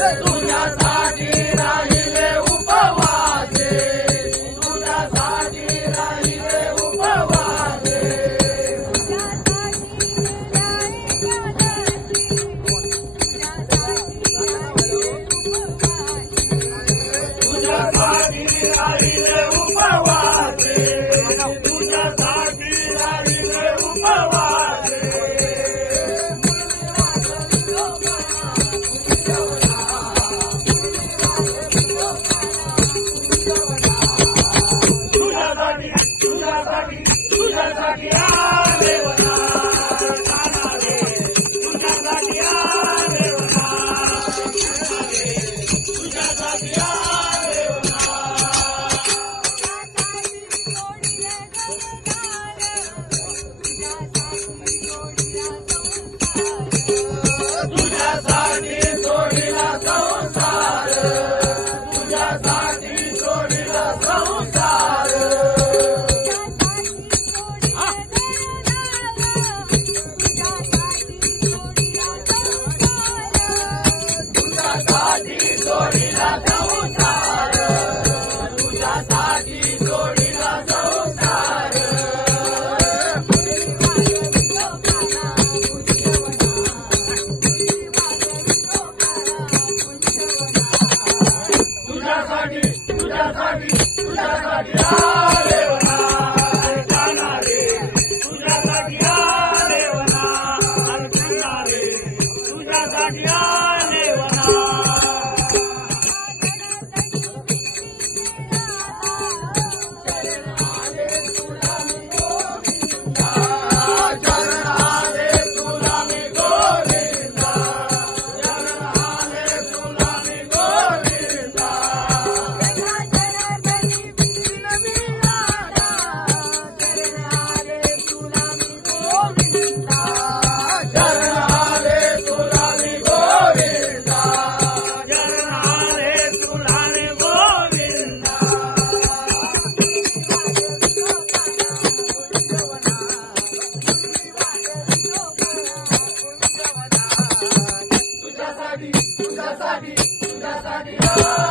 Hey, story. Hare